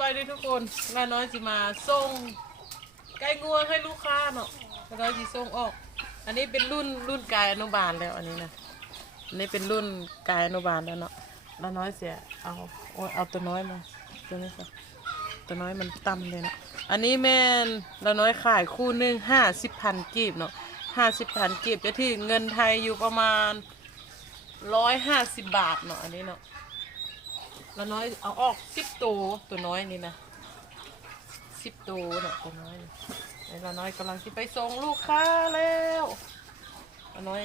บายดีทุกคนแม่น้อยจะมาส่งไก่งวงให้ลูกค้าเนาะแม่น้อยจะส่งออก อันนี้เป็นรุ่นรุ่นกายอนุบาลแล้วอันนี้นะอันนี้เป็นรุ่นกายอนุบาลแล้วเนาะแล้วน้อยเสียเอาโอ้ยเอาตัวน้อยมาตัวนี้สิตัวน้อยมันต่ำเลยเนาะอันนี้แม่นเราน้อยขายคู่หนึ่งห้าสิบพันกีบเนาะห้าสิบพันกีบจะที่เงินไทยอยู่ประมาณร้อยห้าสิบบาทเนาะอันนี้เนาะ ละน้อยเอาออกสิบตัวตัวน้อยนี่นะสิบตัวเนี่ยตัวน้อยนี่ไอ้ละน้อยกำลังที่ไปส่งลูกค้าแล้วละน้อย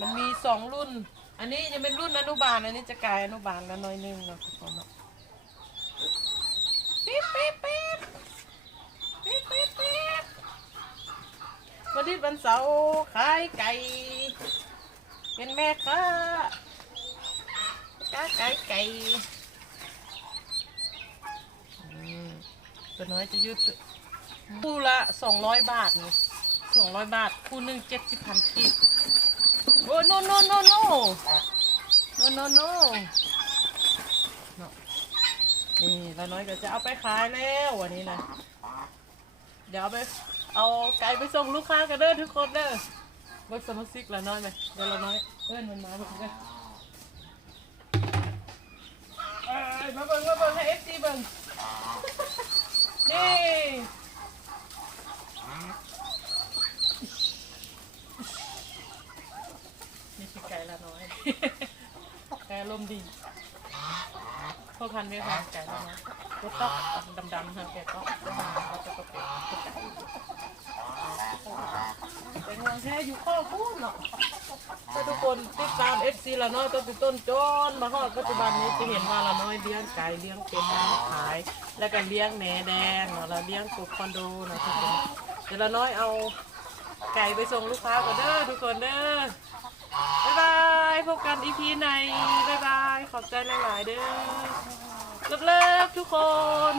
มันมีสองรุ่น อันนี้จะเป็นรุ่นอนุบาลอันนี้จะกลายอนุบาลละน้อยหนึ่งเนาะทุกคนเนาะปี๊บปี๊บปี๊บปี๊บปี๊บปี๊บวันนี้วันเสาร์ขายไก่ เป็นแม่ค้าไก่ไก่ไก่อืม ตัวน้อยจะยืดคู่ละสองร้อยบาทนี่สองร้อยบาท คู่หนึ่งเจ็ดสิบพันกีบโอ้โนโนโนโนโนโนโนนี่เราน้อยก็จะเอาไปขายแล้ววันนี้นะเดี๋ยวเอาไปเอาไก่ไปส่งลูกค้ากันเด้อทุกคนเด้อเบิกสมาชิกละน้อยไหมเดี๋ยวละน้อยเอิ้นมันมาเบิกกันมาเบิ่งมาเบิ่งให้เอฟซีเบิ่ง นี่นี่คือไก่ละน้อย ไก่อารมณ์ดีพ่อพันธุ์ไม่พันธุ์ไก่ละน้อยรสต๊อกดำๆค่ะแกก็เขาจะประเภทแต่งวงแท้อยู่ข้อพูดเนาะ ถ้าทุกคนติดตามเอฟซีละน้อยต้นเป็นต้นจนมาฮอดปัจจุบันนี้จะเห็นว่าละน้อยเลี้ยงไก่เลี้ยงเป็ดขาย แล้วก็เลี้ยงแหนแดงเนาะแล้วเลี้ยงกบคอนโดนะทุกคนเดี๋ยวละน้อยเอาไก่ไปส่งลูกค้าก่อนเด้อทุกคนเด้อบ๊ายบายพบกันอีพีในบ๊ายบายขอบใจหลายๆเด้อเลิฟๆทุกคน